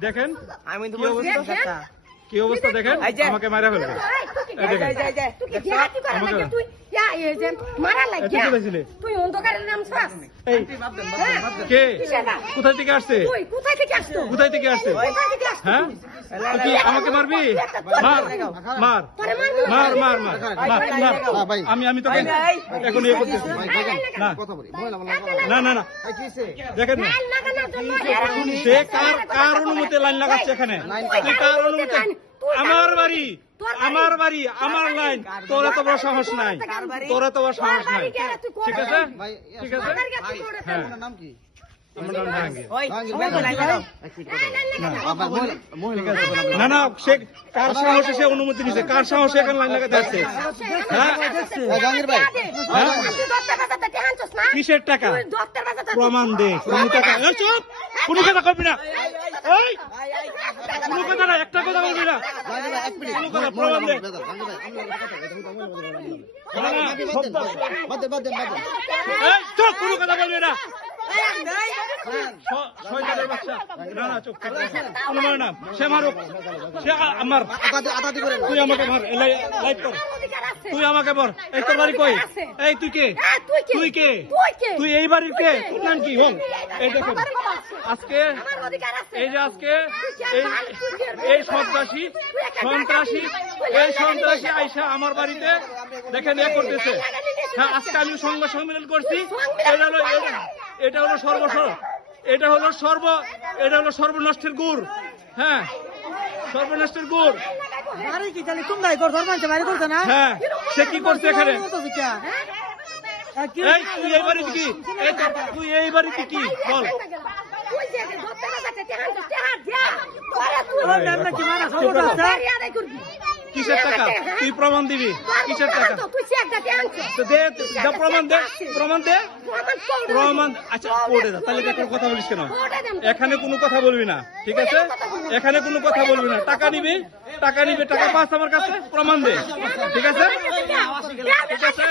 দেখেন কি অবস্থা দেখেন আমাকে মারা ফেলবে কোথায় থেকে আসছে কোথায় থেকে আসছে হ্যাঁ তুই আমাকে মারবি মার মার মার মার মার মার আমি তোকে এখন ইয়ে করতেছি না না না দেখেন সে কার অনুমতি লাইন লাগাচ্ছে এখানে কার অনুমতি আমার বাড়ি আমার লাইন তোর এত বড় সাহস নাই তোর এত বড় সাহস নাই ঠিক আছে ঠিক আছে হ্যাঁ না না সে কার সাহসে সে অনুমতি নিছে কার সাহসে এখানে লাইন লাগাতে আসছে কিসের টাকা প্রমাণ দে কোনো টাকা চুপ কোনো কথা করবি না কোনো কথা না একটা কথা বলবি না প্রমাণ দে চুপ কোনো কথা বলবি না তুই আমাকে মার তুই আমাকে বল এই তোর বাড়ি কই এই তুই কে তুই কে তুই এই বাড়ির কে তোর নাম কি হোক এই দেখুন আজকে এই যে আজকে এই সন্ত্রাসী আইসা আমার বাড়িতে দেখেন এ করতেছে হ্যাঁ আজকে আমি সংবাদ সম্মেলন করছি এটা হলো সর্বনষ্টের গুড় হ্যাঁ সর্বনষ্টের গুড় হ্যাঁ সে কি করছে এখানে তুই এই বাড়িতে কি তুই এই বাড়িতে কি বল কিসের টাকা তুই প্রমাণ দিবি কিসের টাকা প্রমাণ দে আচ্ছা কোর্টে যা তাহলে এখন কথা বলিস কেন এখানে কোনো কথা বলবি না ঠিক আছে এখানে কোনো কথা বলবি না টাকা নিবি টাকা পাস আমার কাছে প্রমাণ দে ঠিক আছে ঠিক আছে